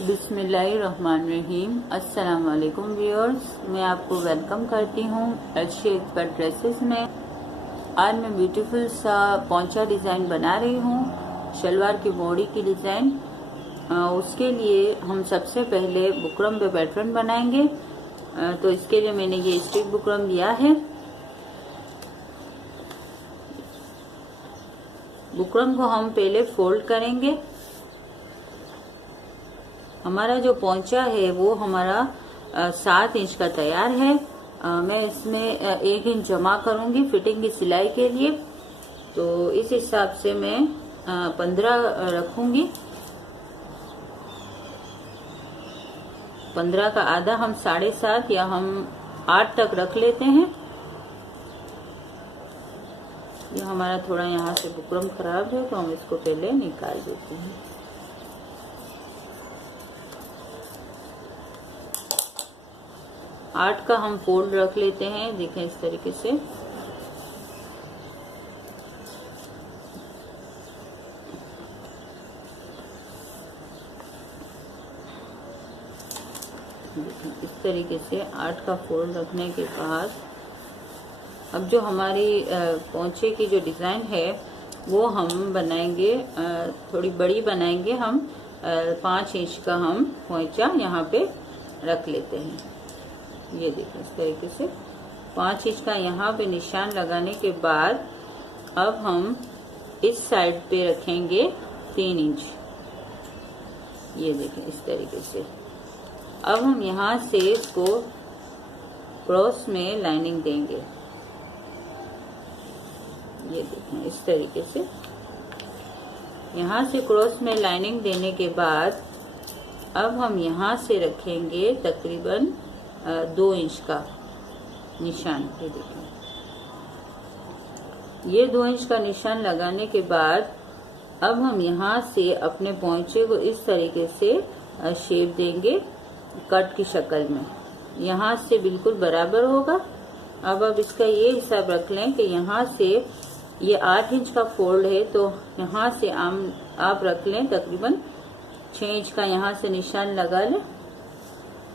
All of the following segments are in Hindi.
बिस्मिल्लाहिर्रहमानिर्रहीम। अस्सलाम वालेकुम व्यूअर्स, मैं आपको वेलकम करती हूँ अर्शी एक्सपर्ट ड्रेसेस में। आज मैं ब्यूटीफुल सा पोंचा डिज़ाइन बना रही हूँ, शलवार की बॉडी की डिज़ाइन। उसके लिए हम सबसे पहले बुकरम पे पैटर्न बनाएंगे। तो इसके लिए मैंने ये स्टिक बुकरम लिया है। बुकरम को हम पहले फोल्ड करेंगे। हमारा जो पोंचा है वो हमारा 7 इंच का तैयार है। मैं इसमें 1 इंच जमा करूंगी फिटिंग की सिलाई के लिए। तो इस हिसाब से मैं 15 रखूंगी। 15 का आधा हम 7.5 या हम 8 तक रख लेते हैं। ये हमारा थोड़ा यहाँ से बुकरम खराब है तो हम इसको पहले निकाल देते हैं। आठ का हम फोल्ड रख लेते हैं। देखें इस तरीके से। देखें इस तरीके से 8 का फोल्ड रखने के बाद अब जो हमारी पोंचे की जो डिजाइन है वो हम बनाएंगे, थोड़ी बड़ी बनाएंगे। हम 5 इंच का हम पोंचा यहाँ पे रख लेते हैं। ये देखिए इस तरीके से 5 इंच का यहाँ पे निशान लगाने के बाद अब हम इस साइड पे रखेंगे 3 इंच। ये देखें इस तरीके से। अब हम यहाँ से इसको क्रॉस में लाइनिंग देंगे। ये देखें इस तरीके से। यहाँ से क्रॉस में लाइनिंग देने के बाद अब हम यहाँ से रखेंगे तकरीबन 2 इंच का निशान। ये देखें, ये 2 इंच का निशान लगाने के बाद अब हम यहाँ से अपने पोंचे को इस तरीके से शेप देंगे कट की शक्ल में। यहाँ से बिल्कुल बराबर होगा। अब इसका ये हिसाब रख लें कि यहाँ से ये 8 इंच का फोल्ड है तो यहाँ से आप रख लें तकरीबन 6 इंच का यहाँ से निशान लगा लें।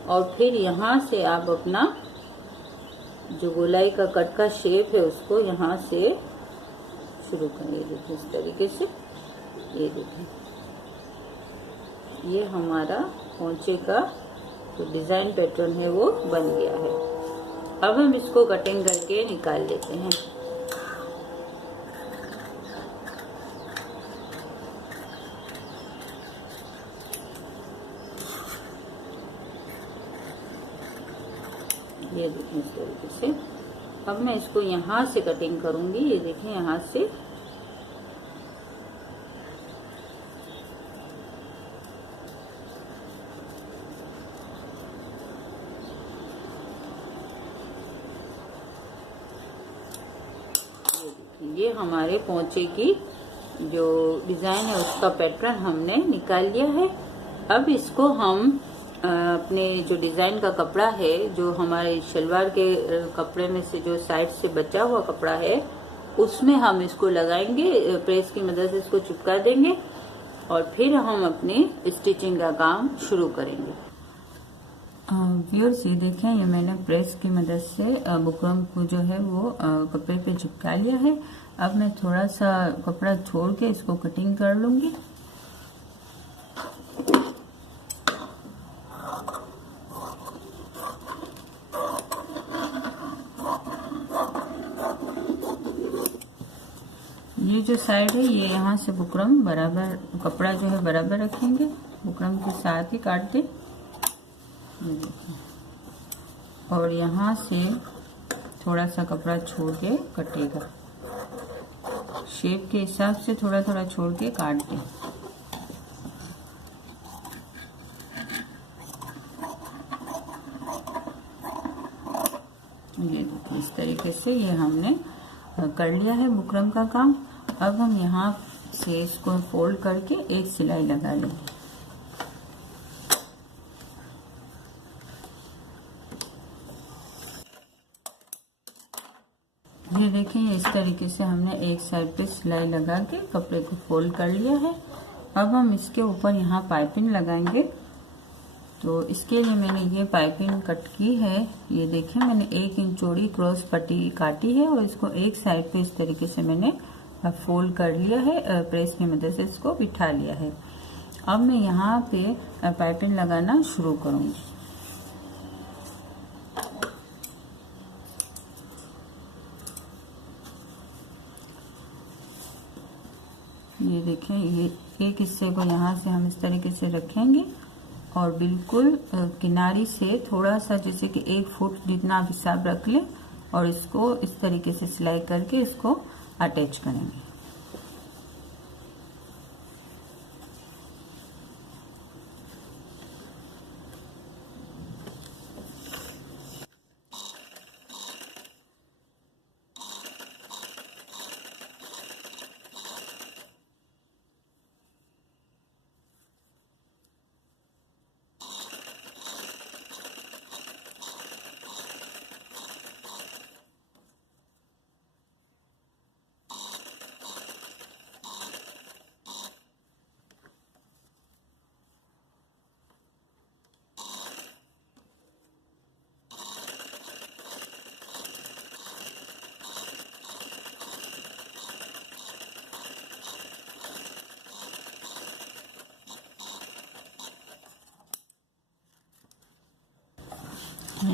और फिर यहाँ से आप अपना जो गोलाई का कट का शेप है उसको यहाँ से शुरू करेंगे। देखिए इस तरीके से। ये देखें, ये हमारा पोंचे का जो डिजाइन पैटर्न है वो बन गया है। अब हम इसको कटिंग करके निकाल लेते हैं। ये देखें इस तरीके से। अब मैं इसको यहाँ से कटिंग करूंगी। ये देखें यहाँ से। ये हमारे पोंचे की जो डिजाइन है उसका पैटर्न हमने निकाल लिया है। अब इसको हम अपने जो डिजाइन का कपड़ा है, जो हमारे शलवार के कपड़े में से जो साइड से बचा हुआ कपड़ा है उसमें हम इसको लगाएंगे। प्रेस की मदद से इसको चिपका देंगे और फिर हम अपनी स्टिचिंग का काम शुरू करेंगे। व्यूअर्स, ये देखें, ये मैंने प्रेस की मदद से बुकरम को जो है वो कपड़े पे चिपका लिया है। अब मैं थोड़ा सा कपड़ा छोड़ के इसको कटिंग कर लूंगी। ये जो साइड है ये यहाँ से बुकरम बराबर, कपड़ा जो है बराबर रखेंगे, बुकरम के साथ ही काट दें। और यहाँ से थोड़ा सा कपड़ा छोड़ के कटेगा। शेप के हिसाब से थोड़ा थोड़ा छोड़ के काट दें। ये देखिए इस तरीके से ये हमने कर लिया है बुकरम का काम। अब हम यहाँ से इसको फोल्ड करके एक सिलाई लगा लेंगे। ये देखें, इस तरीके से हमने एक साइड पे सिलाई लगा के कपड़े को फोल्ड कर लिया है। अब हम इसके ऊपर यहाँ पाइपिंग लगाएंगे। तो इसके लिए मैंने ये पाइपिंग कट की है। ये देखें, मैंने 1 इंच चौड़ी क्रॉस पट्टी काटी है और इसको एक साइड पे इस तरीके से मैंने फोल्ड कर लिया है, प्रेस की मदद से इसको बिठा लिया है। अब मैं यहाँ पे पाइपिंग लगाना शुरू करूँगी। ये देखें, ये एक हिस्से को यहाँ से हम इस तरीके से रखेंगे और बिल्कुल किनारी से थोड़ा सा, जैसे कि 1 फुट जितना आप हिसाब रख लें, और इसको इस तरीके से सिलाई करके इसको अटैच करेंगे।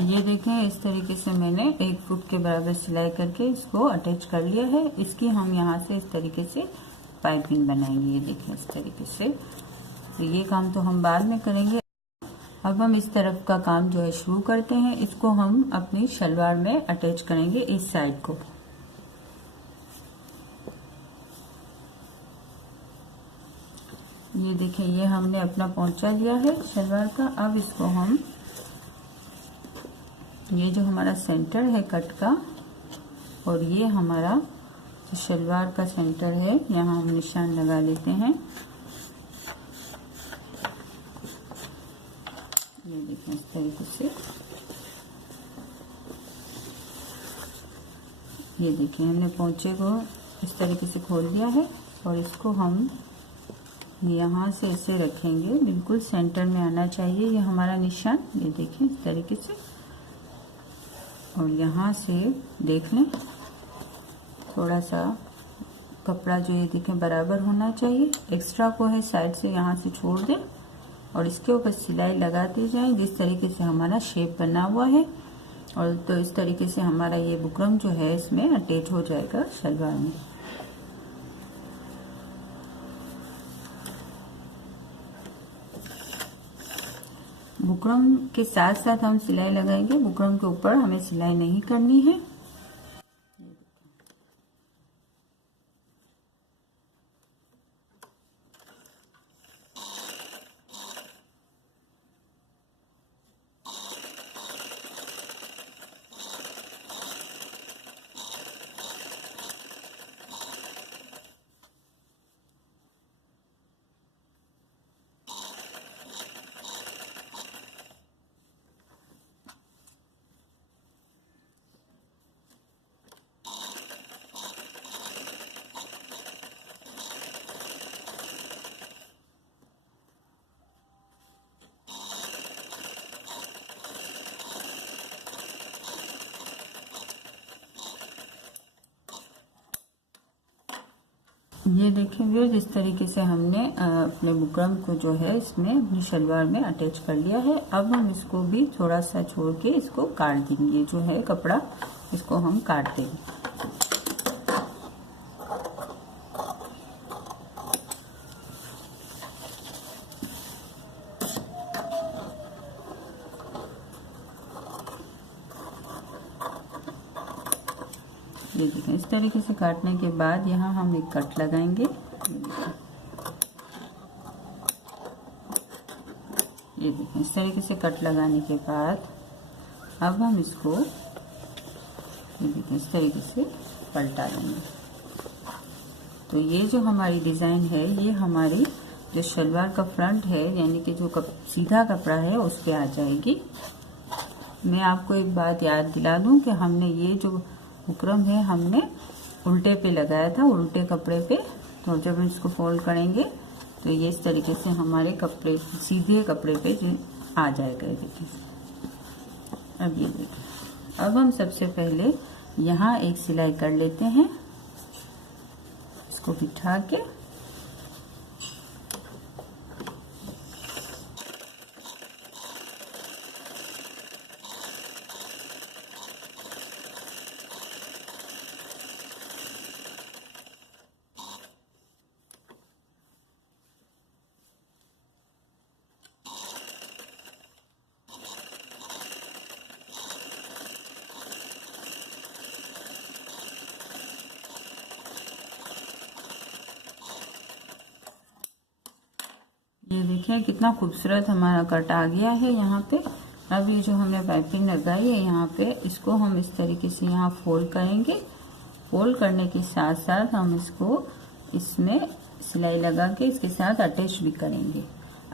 ये देखें, इस तरीके से मैंने 1 फुट के बराबर सिलाई करके इसको अटैच कर लिया है। इसकी हम यहाँ से इस तरीके से पाइपिंग बनाएंगे। ये देखें, इस तरीके से। तो ये काम तो हम बाद में करेंगे। अब हम इस तरफ का काम जो है शुरू करते हैं। इसको हम अपनी शलवार में अटैच करेंगे, इस साइड को। ये देखें, ये हमने अपना पोंचा लिया है शलवार का। अब इसको हम, ये जो हमारा सेंटर है कट का, और ये हमारा शलवार का सेंटर है, यहाँ हम निशान लगा लेते हैं। ये देखें, इस तरीके से। ये देखिए, हमने पोंचे को इस तरीके से खोल दिया है और इसको हम यहाँ से ऐसे रखेंगे, बिल्कुल सेंटर में आना चाहिए ये हमारा निशान। ये देखें, इस तरीके से। और यहाँ से देख लें, थोड़ा सा कपड़ा जो ये देखें बराबर होना चाहिए। एक्स्ट्रा को है साइड से यहाँ से छोड़ दें और इसके ऊपर सिलाई लगाते जाएं, जिस तरीके से हमारा शेप बना हुआ है। और तो इस तरीके से हमारा ये बुकरम जो है इसमें अटैच हो जाएगा शलवार में। बुकरम के साथ साथ हम सिलाई लगाएंगे, बुकरम के ऊपर हमें सिलाई नहीं करनी है। ये देखें व्यूअर्स, इस तरीके से हमने अपने बुकरम को जो है इसमें अपनी शलवार में अटैच कर लिया है। अब हम इसको भी थोड़ा सा छोड़ के इसको काट देंगे, जो है कपड़ा इसको हम काट देंगे। ये देखें, इस तरीके से काटने के बाद यहाँ हम एक कट लगाएंगे। ये देखें, इस तरीके से कट लगाने के बाद अब हम इसको, ये देखें, इस तरीके से पलटा लेंगे। तो ये जो हमारी डिज़ाइन है, ये हमारी जो शलवार का फ्रंट है, यानी कि जो सीधा कपड़ा है, उस पर आ जाएगी। मैं आपको एक बात याद दिला दूं कि हमने ये जो बुकरम है हमने उल्टे पे लगाया था, उल्टे कपड़े पे। तो जब हम इसको फोल्ड करेंगे तो ये इस तरीके से हमारे कपड़े सीधे कपड़े पे आ जाएगा। देखिए अब ये देखिए। अब हम सबसे पहले यहाँ एक सिलाई कर लेते हैं, इसको बिठा के। ये देखिए कितना खूबसूरत हमारा कट आ गया है यहाँ पे। अब ये जो हमने पाइपिंग लगाई है यहाँ पे, इसको हम इस तरीके से यहाँ फोल्ड करेंगे। फोल्ड करने के साथ साथ हम इसको इसमें सिलाई लगा के इसके साथ अटैच भी करेंगे।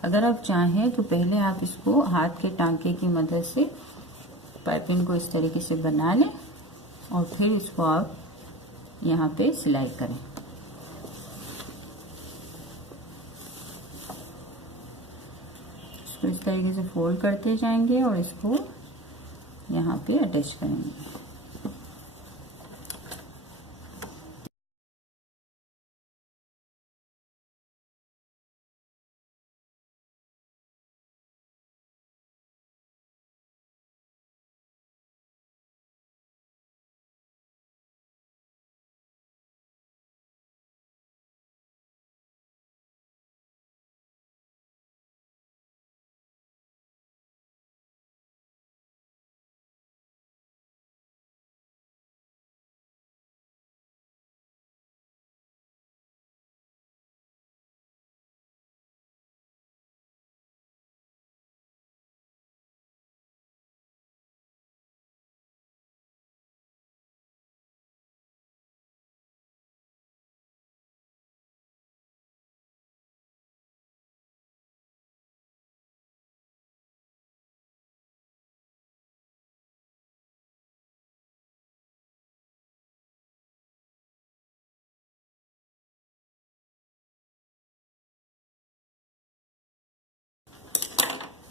अगर आप चाहें तो पहले आप इसको हाथ के टांके की मदद से पाइपिंग को इस तरीके से बना लें और फिर इसको आप यहाँ पे सिलाई करें। इसको इस तरीके से फोल्ड करते जाएंगे और इसको यहाँ पे अटैच करेंगे।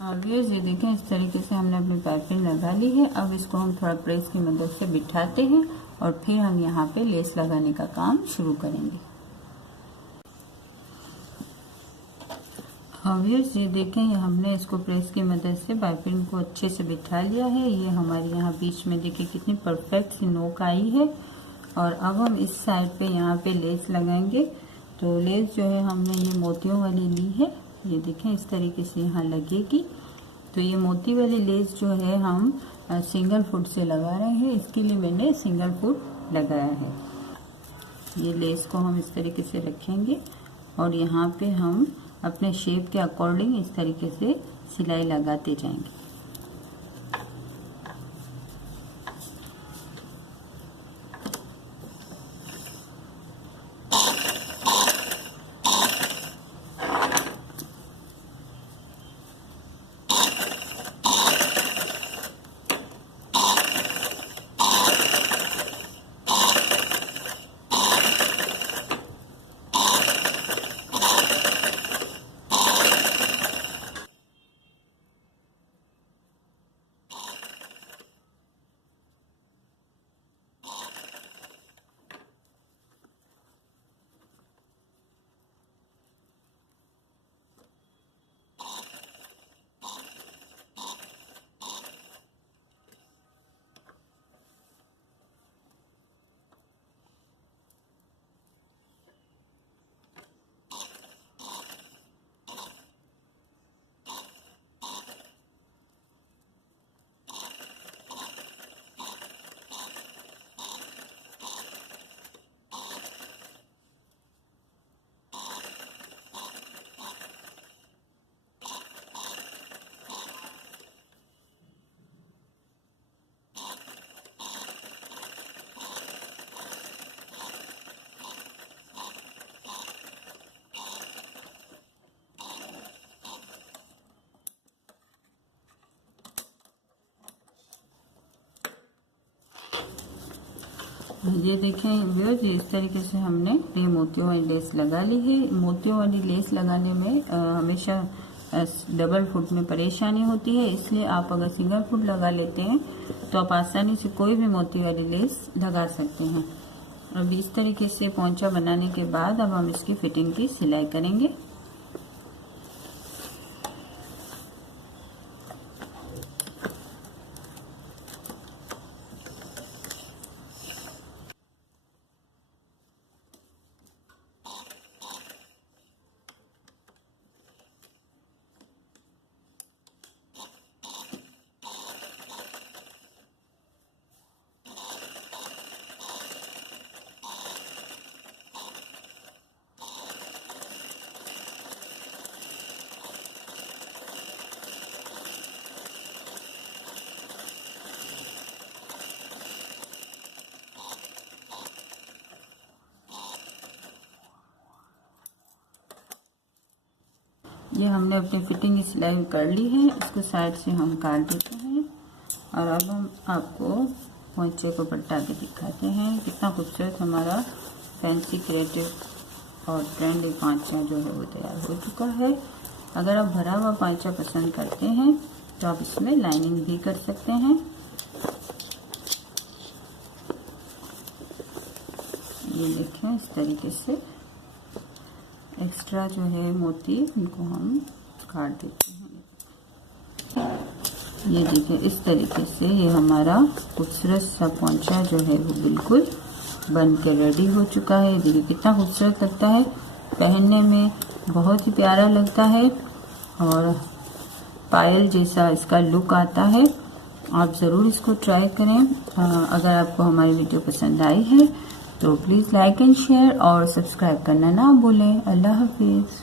और ये देखें इस तरीके से हमने अपनी पाइपिंग लगा ली है। अब इसको हम थोड़ा प्रेस की मदद से बिठाते हैं और फिर हम यहाँ पे लेस लगाने का काम शुरू करेंगे। अब ये देखें हमने इसको प्रेस की मदद से पाइपिंग को अच्छे से बिठा लिया है। ये हमारे यहाँ बीच में देखिए कितनी परफेक्ट सी नोक आई है। और अब हम इस साइड पे यहाँ पे लेस लगाएंगे। तो लेस जो है हमने ये मोतियों वाली ली है, ये देखें इस तरीके से यहाँ लगेगी। तो ये मोती वाली लेस जो है हम सिंगल फुट से लगा रहे हैं, इसके लिए मैंने सिंगल फुट लगाया है। ये लेस को हम इस तरीके से रखेंगे और यहाँ पे हम अपने शेप के अकॉर्डिंग इस तरीके से सिलाई लगाते जाएंगे। ये देखें व्यूअर्स, इस तरीके से हमने ये मोतियों वाली लेस लगा ली है। मोतियों वाली लेस लगाने में हमेशा डबल फुट में परेशानी होती है, इसलिए आप अगर सिंगल फुट लगा लेते हैं तो आप आसानी से कोई भी मोती वाली लेस लगा सकते हैं। अब इस तरीके से पोंचा बनाने के बाद अब हम इसकी फिटिंग की सिलाई करेंगे। ये हमने अपनी फिटिंग की सिलाई कर ली है, इसको साइड से हम काट देते हैं। और अब हम आपको पोंचे को पलटा के दिखाते हैं कितना खूबसूरत हमारा फैंसी क्रिएटिव और ट्रेंडी पांचा जो है वो तैयार हो चुका है। अगर आप भरा हुआ पांचा पसंद करते हैं तो आप इसमें लाइनिंग भी कर सकते हैं। ये देखें, इस तरीके से एक्स्ट्रा जो है मोती उनको हम काट देते हैं। ये देखिए, इस तरीके से ये हमारा खूबसूरत सा पोंचा जो है वो बिल्कुल बन के रेडी हो चुका है। देखिए कितना खूबसूरत लगता है, पहनने में बहुत ही प्यारा लगता है और पायल जैसा इसका लुक आता है। आप ज़रूर इसको ट्राई करें। अगर आपको हमारी वीडियो पसंद आई है तो प्लीज़ लाइक एंड शेयर और सब्सक्राइब करना ना भूलें। अल्लाह हाफिज़।